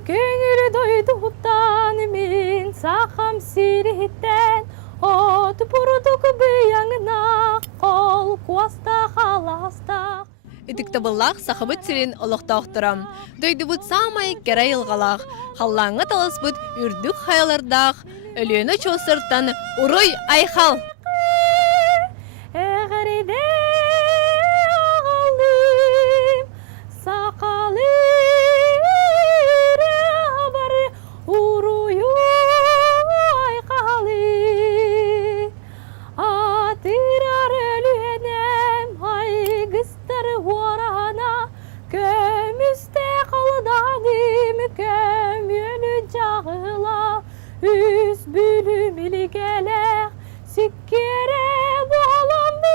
köngül doyduktan min sakam siritten ot purduk büyangına kol kuasta halasta. Идиктабыллах сахабыт сирин олохтоохторам. Дойдубут самай кере йылгалах. Халлаңы таласпыт үрдүк хаялардах. Өлөөнө чоосыртан уруй айхал. Eğride ağalım sakalı var uruyu aykalı atırar ölüyenem ay gıstar varana kömüste kaldanım kömülü cağıla üz bülüm ilgelek sikkere bağlanmış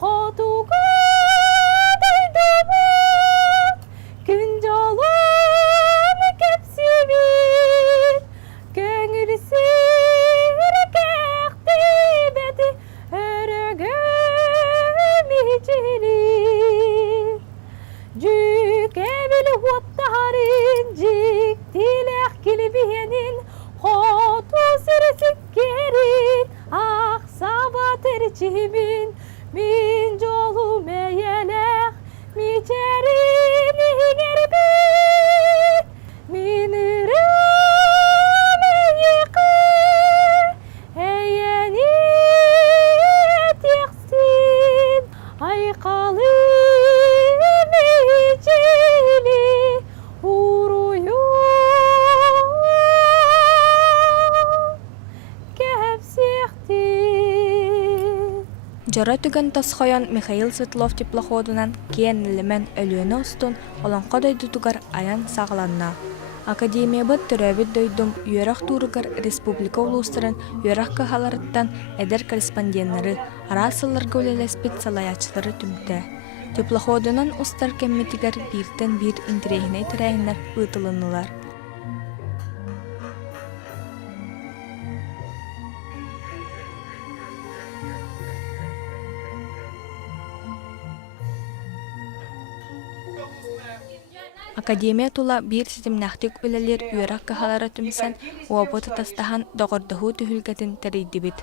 kotuğa doydumut güncalım kepsivit köngül sirkekti beti örgüm içilir cük evil huttarin cik tilek kilbiyenin kotu sirsikkerin aksaba tercimin min jolu meyelek mi çerim gerbit min rımeyike eyeni teksin aykalı mecili uruyu Жара түгін тасхойон Михаил Светлов теплоходунан киеннелемен өлүөнө устун олонко дойдутугар аян сагаланна. Академиябыт төрөбүт дойдум үөрах туругар республика улустарын үөрах кахаларыттан эдер корреспонденттары арасылларга үлелеспит салаячылары түмтэ. Теплоходунан устар кемметигер биртен бир интерехине тирәһиннәр ытылынылар. Академия тула бир ситимнахтык үлелер үөрак кахалара түмсен уопыты тастахан доғордаху түһүлгәтин тәрейдибит.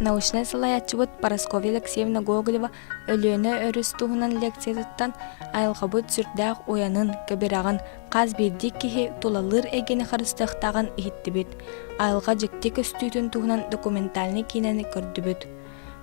Научный салаячыбыт Парасковья Алексеевна Гоголева өлөөнө өрүс туһунан лекциятыттан айылхабыт сүрдээх уянын кебирагын каз бирдик киһи тулалыр эгени харыстыахтаган иһиттибит. Айылга жектик өстүүтүн туһунан документальный кинени көрдүбүт.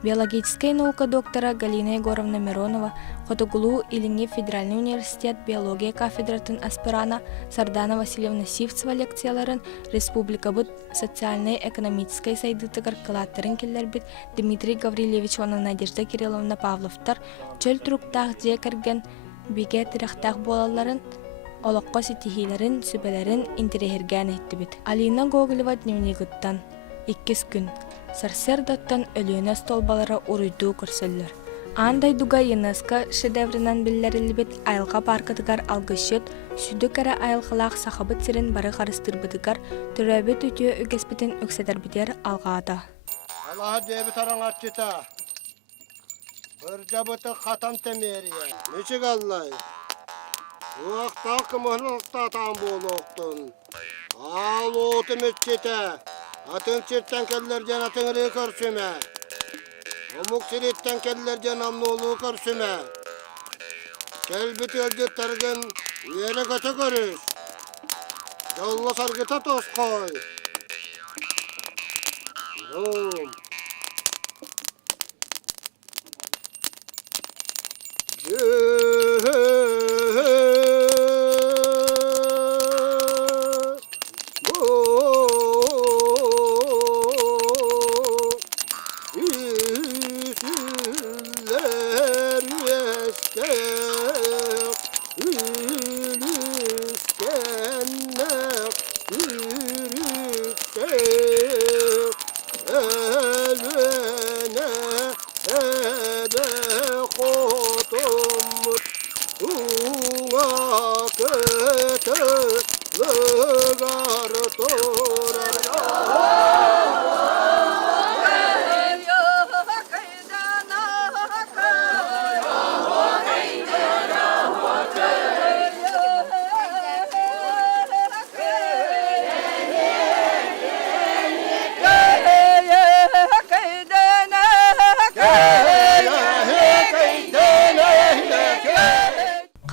Биологическая наука доктора Галина Егоровна Миронова Хотогулу Илинги Федеральный университет биология кафедратын аспирана Сардана Васильевна Сивцева лекцияларын республикабыт социально-экономической сайдытыгар кылаттарын келлербит Дмитрий Гаврилевич вана Надежда Кирилловна Павловтар чөл туруктаах жие кирген биге тирахтаах болаларын олоққа ситихилерин сүбелерин интерехирген еттибит. Алина Гоголева дневнигыттан 2 күн сарсердаттан өлөөнө столбалара уруйдуу көрсөллөр. Андай дуга ЮНЕСКО шедеврынан биллерилбит айылга паркытыгар алгышыт сүдүкара айылгалаах сахабыт сирин бары харыстырбытыгар төрөбүт үтүө үгеспитин үкседербитер алгаата. Аллах дебит араңатчыта. Бір жабыты хатам темерия. Нечек аллай. Уақта кымырлықта там болуқтын. Ал оты мүтчете. Atın çirtten kellerden atın rı körsüme. Omuk siritten kellerden amnoluğu körsüme. Kelbit öldü targın yere kötü görüş. Yolla sargıta toz koy. Boom.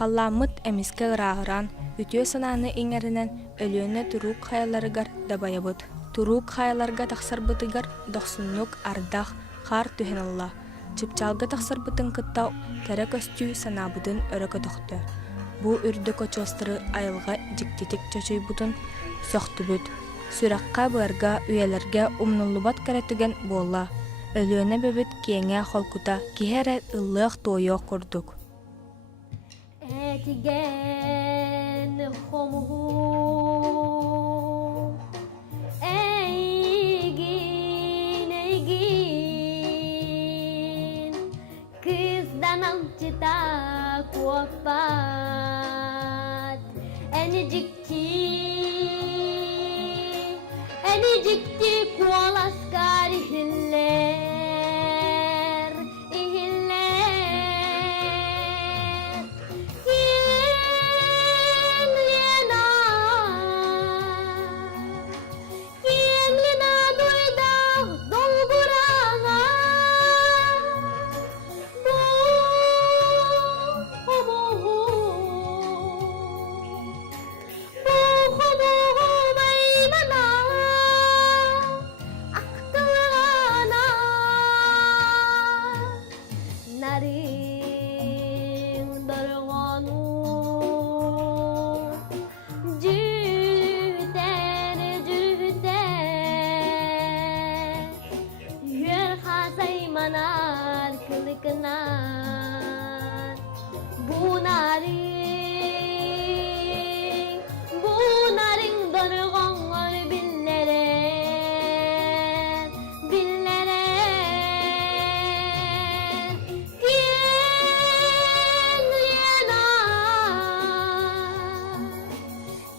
Халламыт эмиске ыраагыран, үтүө санааны иңеринен өлүөнө турук хаяларыгар дабайабыт. Турук хаяларга тахсарбытыгар дохсуннук ардах хар түхеналла. Чыпчалга тахсарбытын кыттау кәрі көстүү санабытын өрөкө тохты. Бу үрдү көчөстөрү айылга жиктетик чөчөйбутун сөхтүбүт. Сүракка бырга үйелерге умнуллубат кәрәтүген болла. Өлүөнө бебит кеңе холкута киһере ыллыах тойоох курдук. Etigen homu Eigin Kızdan alçıda kuapat Enicikti kualaskar ihiller Bu naring dorgongor billere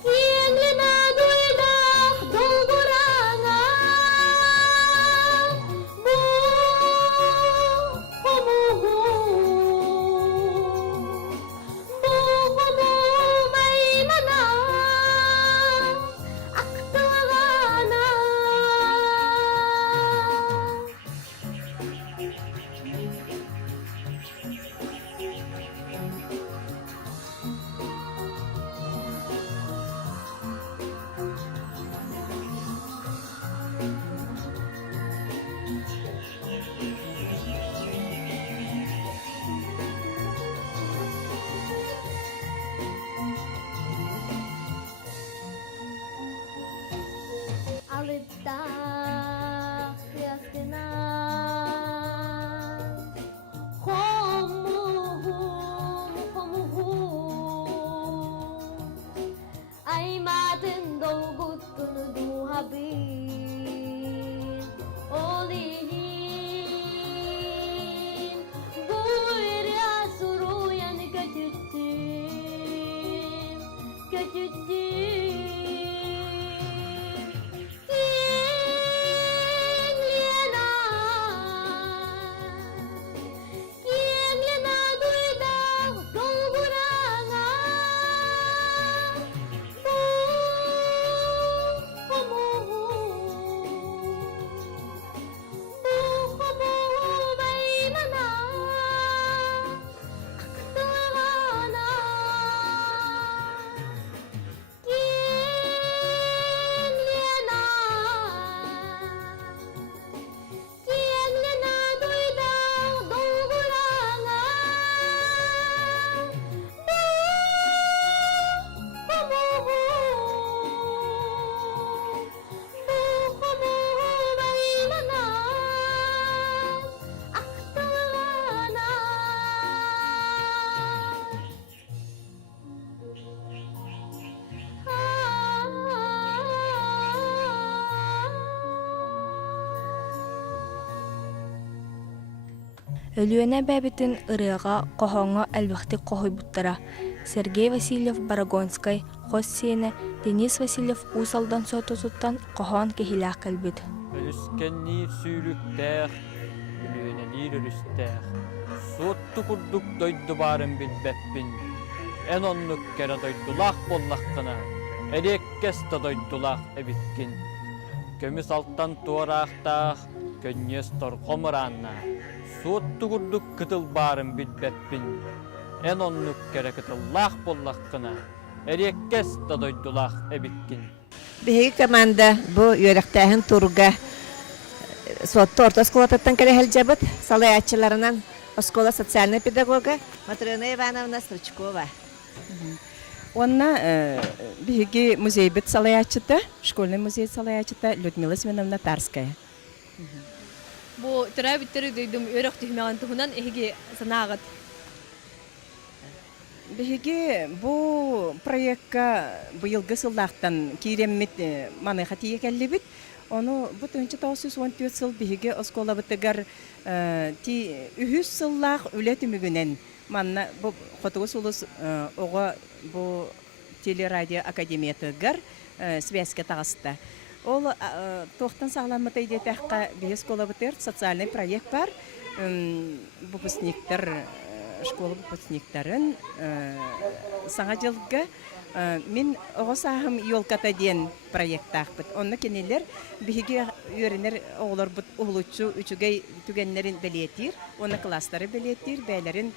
Kien lena duydak dolgurana Bu homu maymana aktagana Alıpta yaskına Homuhum Ay matın dolguttunu duhabin Olihin Buyra suruyan kötüttüm Өлүөнө бәбитин ырыага кохоңо элбихти кохойбуттара. Сергей Васильев Барагонскай, Хоссиене, Денис Васильев Усалдан сотусуттан кохон кехилаах кэлбит. Өлүскеннир сүүлүктээр, өлүөнелир өрүстээр. Суотту курдук дойду барын билбеппин. Эн оннук кere дойдулах боллаққына, элеккесті дойдулах эбиккин. Көміс алттан туараақтақ, көннес торқомыранна. Суотту курдук кытыл барын билбеппин. en onluk gereketillах bollakına, erekkes da doydulах ebikkin. Биһиги команда бу үөрехтээһин турга суотта орто осколататтан кэлэһэл жабыт салаячыларынан оскола социальный педагога Матрена Ивановна Стручкова. Онна биһиги музейбит салаячыта, школьный музей салаячыта Людмила Семеновна Тарская. Бу тирә биттер дөйдүм өрөх тихмәгән туһунан эһиге санагат. Биһиги бу проектка быйылгы сыллахтан киреммит маныха тие келлибит. Ону бу 1914 сыл биһиги оскола бытыгар ти үһүс сыллах үлет мүгүнен манна бу хотугус улус ого бу телерадио академиятыгар связька тагыста. Ол тохтан сагламытай детекка биһис кола бытыр социальный проект бар. Выпускниктер школа выпускниктарын саңа жылга мен оғысағым елката ден проекттақпыт. Онны кенелер бігі үйерінер оғылар бұт ұғылучу үчігей түгенлерін білетір, оны кластары білетір, бәйлерін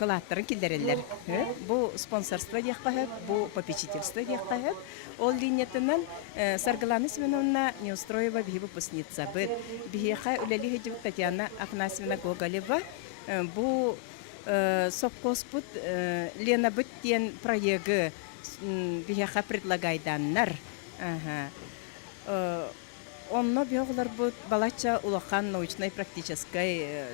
клаттарын келдерелер. Бұл спонсорство деқпағып, бұл попечительство деқпағып. Ол линиятынан Саргалана Семеновна Неустроева бігі выпускница бұд. Бігеға үләлі хеджіп Татьяна Афанасьевна Гоголева бұл совхозбут Лена Быттен проегі бігеға предлагайданнар. Онно бігеғылар бұд балача улахан научной-практической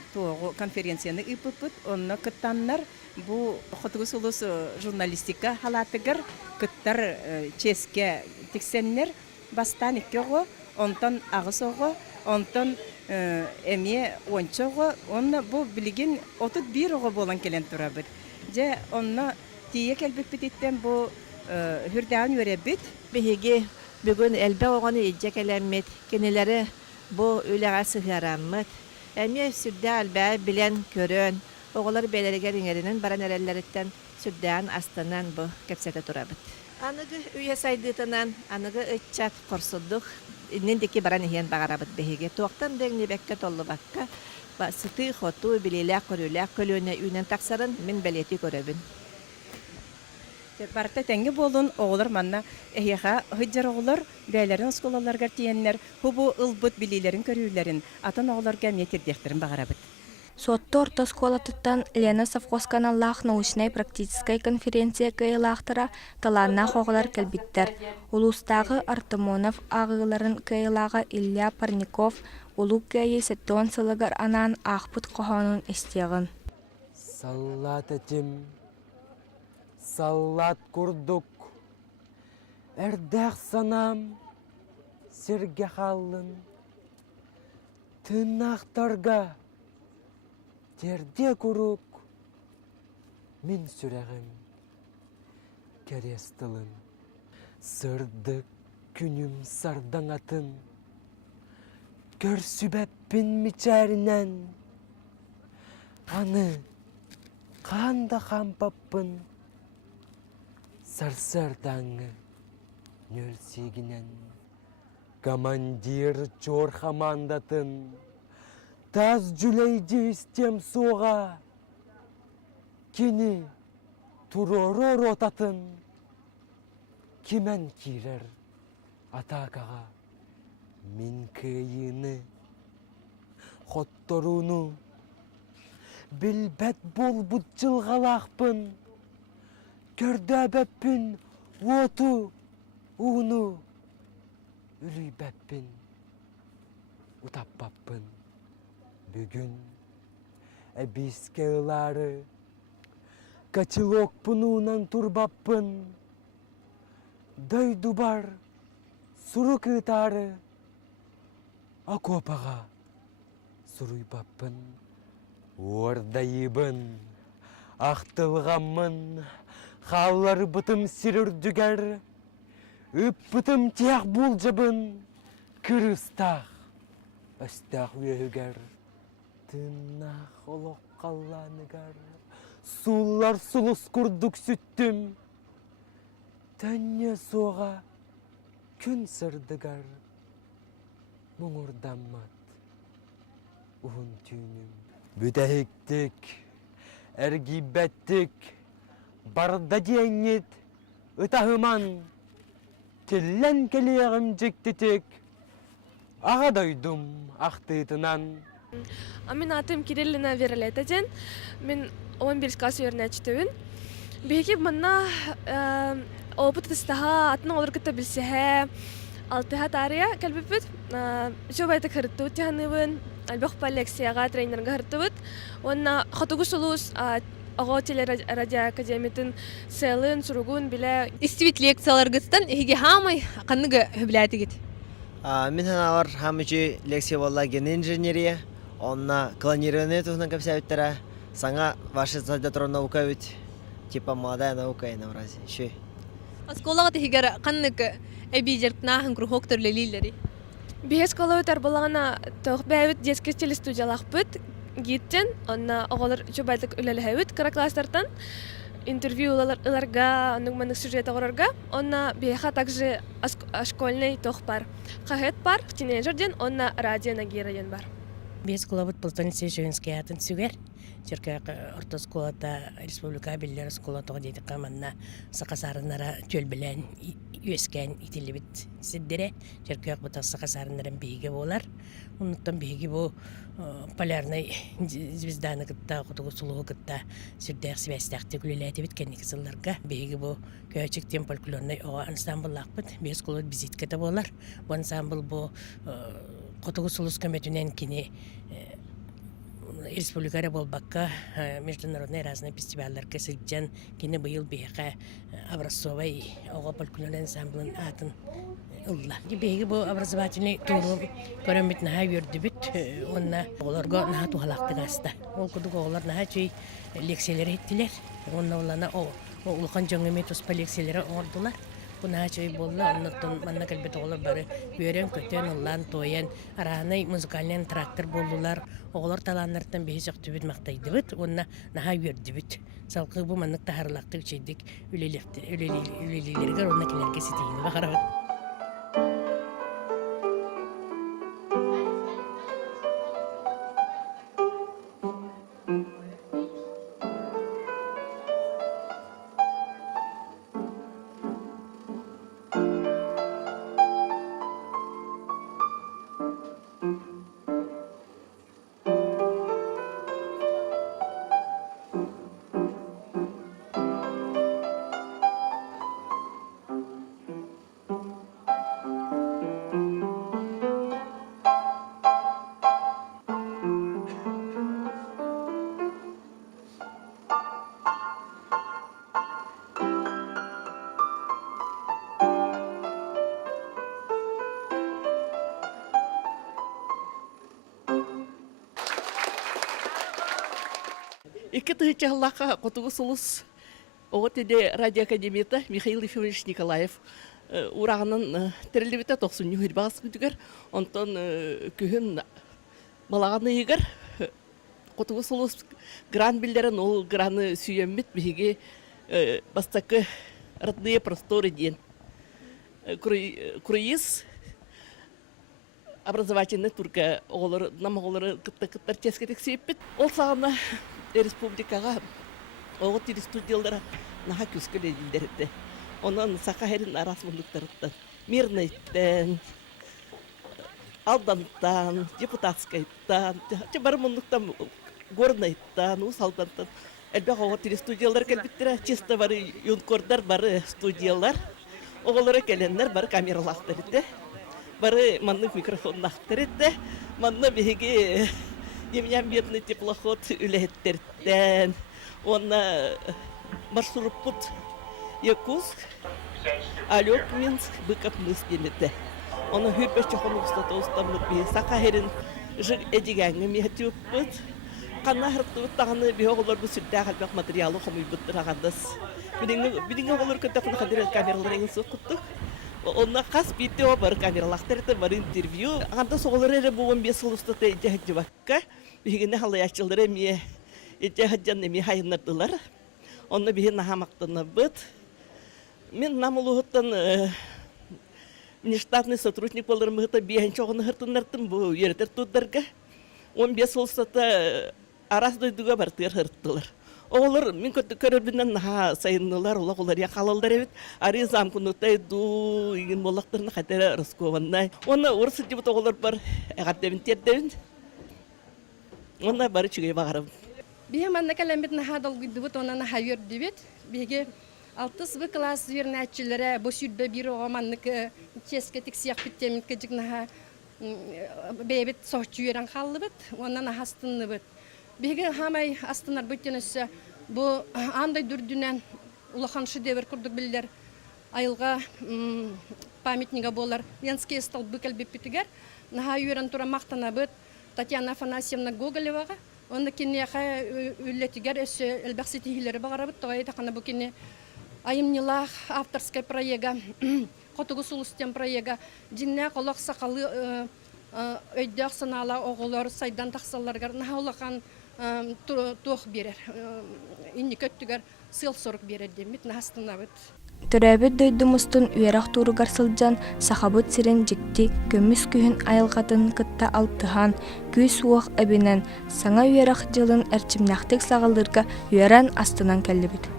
конференцияны үпіпіт. Онно кыттаннар бұл хотығыз ұлыс журналистика халатығыр кыттар ческе тіксеннер бастан иккеғо, онтан ағыс оғы, онтан эме ончого онна бу билигин отут бир ого болан келен турабыт. Же онна тие келбек битеттен бу хүрдән өребит. Биһиги бүгүн элбе огону ижже келеммит, кенелери бу үлэҕэ сыһыараммыт. Эми сүрдэ албаа билен көрөн, оголор бэлеригер иңеринен баран эреллериттен сүрдээн астанан бу кепсете турабыт. Аныгы үйе сайдыытынан, аныгы ыччат корсудук, иннендеки баран иһиэн багарабыт биһиги. Туохтан дэгни бэкке толлубакка, сыты, хоту, билилээх, көрүүлээх, көлөөнэ үйнен таксарын мен бэлети көрөбүн. Барта тәңге болун оғылар манна эхеха хыджар оғылар бәйләрін осколаларгар тиеннер, хубу ылбыт билилерин көрүүлерин, атын оғыларга метирдехтерин багарабыт. Суотта орто сколатыттан Лена Совхозканаллах научной практической конференция кыйлаахтара талааннаах оҕолар келбиттер. Улустагы Артемонов агыыларын кыйлаага Илья Парников улук кэйи сеттон сылыгар анаан аахпыт кохонун истиэгин. Саллат этим, саллат курдук, эрдэх санам, серге халлын, тыннахтарга, терде курук, мин сүрәгім, керестылын, сырдык күнім сардаңатын, көрсүбәппін мичәрінен, аны қанда қампаппын, сарсырдаңы нөлсегінен, командир чор хамандатын, таз жүлейді істем соға, кені туророр отатын, кемен кирер атакаға, мен күйіні, хотторуну, білбәт бол бұтчылғалақпын, көрдөбәппін, оту, уну, үлейбәппін, утаппаппын. Бүгін әбискейлары, качылок пынуынан турбаппын, дойду бар, суру кытары, акопаға суруйбаппын, ордайыбын, ақтылғамын, қаллар бұтым сирүрдігер, үп бұтым тияқ болжабын, кырыстақ, өстақ өйгер, тыннақ олық қалланыгар, сулар сулыс күрдік сүттім, тәнне соға күн сырдыгар, мұңырдаммат, ұғын түйнім. Бүтәйіктік, Эргибеттик, барда диеңет, ытахыман, келлен келеғім жектетек, аға дойдум ақтыйтынан. Мен атым Кириллина Вералетаден. Мен 11 класс үйернәчтөбүн. Беги мына опыт тестаха атның олар кытта билсеһе. Алтыха тария калбипит. Жобайта кыртту тяныбын. Албах по лекцияга тренерга кырттыбыт. Онна хатугусулус ого телерадио академиятын селын суругун биле Истивит лекцияларгыстан хиге хамай канныгы хөбләтигит. Мен ханавар хамычы лекция болла ген инженерия, онна клонирование тухна капсявиттера, саңа ваша задатро наука вит, типа молодая наука и на вразе. Ши. Осколага хигер канныгы эбижертнахын крухок төрлелилери. бес колы өтер болағана тоқбәйбіт детский телестудиялақ бүт гиттен, онна оғалар жобайлық үләліхәбіт кара класстартан интервью ыларга, онның мәнік сюжет оғырарга, онна бейха также школьный тоқ бар. Қағет бар, тинейджерден, онна радио нагираден бар. Бес колы бұлтан сешуінская атын сүгер. Черка орта сколата республика биллер сколата дейді қаманна сақасарынара төл білән өскен итилибит сиддере. Черка бұта сақасарынаран бейге болар. Онуттан бейге бұл полярный звезданы кытта, құтығы сұлығы кытта сүрдәқ связьтақты күлеләті біткенні кісыларға. Бейге бұл көйчіктен фольклорный оға ансамбыл ақпыт. Бес колы визиткеті болар. Бұл ансамбыл бұл құтығы сұлыз көметінен кені республикара болбакка международный разные фестивальлерге сылжан кені быйыл бейқа образцовый оға фольклорный ансамблын атын улла. Бейгі бұл образовательный туру көрімбет наға өрді бүт, онна оларға наға тухалақтың аста. Ол күдік оғылар наға чөй лекциялер еттілер. Онна олана ұлқан жоңыме тұспа лекциялері оңырдылар. Бұна чөй болы, оннықтың манна кәлбет оғылар бары өрен, көтен, ұллан, тойен, арағынай музыкален трактор болдылар. Оғылар таланырттан бейі жоқты бүт мақтайды бүт, онна наға өрді бүт. Салқы бұл маннық тахарлақты үчейдік үлелерге, онна келерге сетейіні бақара бүт. Икки тыгычаллака котугу сулус ого теде радио академията Михаил Ефимович Николаев урагынын тирилибите 90 хирбас күтүгөр онтон күһүн балаганы егер котугу сулус гран биллерин ол граны сүйөммит биги бастакы родные просторы ден круиз образовательный турка оголор намоголор кыттар ческетик сеппит ол сагына республикага оғы телестудиялар наға көскілі елдерді. Онан сақайрын арасмындықтарыттан, мирнайттан, алдантан, депутатскайттан, бары мұндықтан горнайттан, усалдантан. Әлбәқ оғы телестудиялар кәлбіттірі, чисто бары юнкордар, бары студиялар, оғылары кәленлер бары камералақтар еді. Бары манны микрофоннақтар еді, манны беге Емням бедный теплоход үлеттерден, онна маршрутпут Якутск, Алёк, Минск, Быков, Мыспенеті. Оны хүрбәш чоқын ұстаты ұстамлы бей, сақайрын жыр әдігәңі мехті өппіт. Қанна ғыртты ұттағаны бей оғылар бұл сүрді ағалбақ материалы қомый бұттыр ағандас. Біліңі оғылар көттіқін қадырел камералар әңін соқыттық. Онна қас бейті о бар камералақтар бар интервью. Ағанда соғылар әрі бұл 15 жыл ұстаты әдігі баққа. Бігіне халай ашылдары әме әдіғаджан әме хайынардылар. Онна бігі нахамақтаны бұд. Мен намылуғыттан нештатный сотрудник болырым бұғыта бейін чоғыны ғыртынлардың бұл еретер тұддарға. 15 жыл ұстаты арас дойдуға бартығар ғырттылар. Оғылар мен көрірбінен наға сайынылар, олар яқалалдар әбет. Ари замкунутай ду, еген болақтарына қатары Рыскованнай. Оны орысы дебіт оғылар бар, әғаттебін тердебін. Оны бары чүгей бағарым. Бие манна кәлембет наха долгуйды бут, она наха йөрді бет. Беге 6 класс вернәтчілері, бұл сүрбе бір оға маннык ческе тексияқ біттемін кәжік наха бейбет соқчу ерен қалды бет, оны наха астынны бет. Беге хамай астынар бүттен өсі, бұл андай дүрдінен улаханшы девер күрдік білдер. Айылға памятнига болар. Ленский стол бүкіл беппетігер. Наха үйерен тұра мақтана бет Татьяна Афанасьевна Гоголеваға. Оны кенеға үлетігер өсі әлбәқсетігілері бағара бет. Тоғай тақана бұл кене айымнилах авторскай проега, қотығы сұлыстен проега. Динне қолақ сақалы өйдіғ санала оғылар сайдан тақсаларғар. Наха олақан туық берер. Инні көттігер сыл сорық берер демет. Нахастына бет. Төрәбет дөйдімістін үйерақ туругар сылжан сақабыт сирен жекті көміс күйін айылғатын кытта алтыхан күй суақ әбінен саңа үйерақ жылын әрчімнәқтік сағалырға үйеран астынан кәлі бет.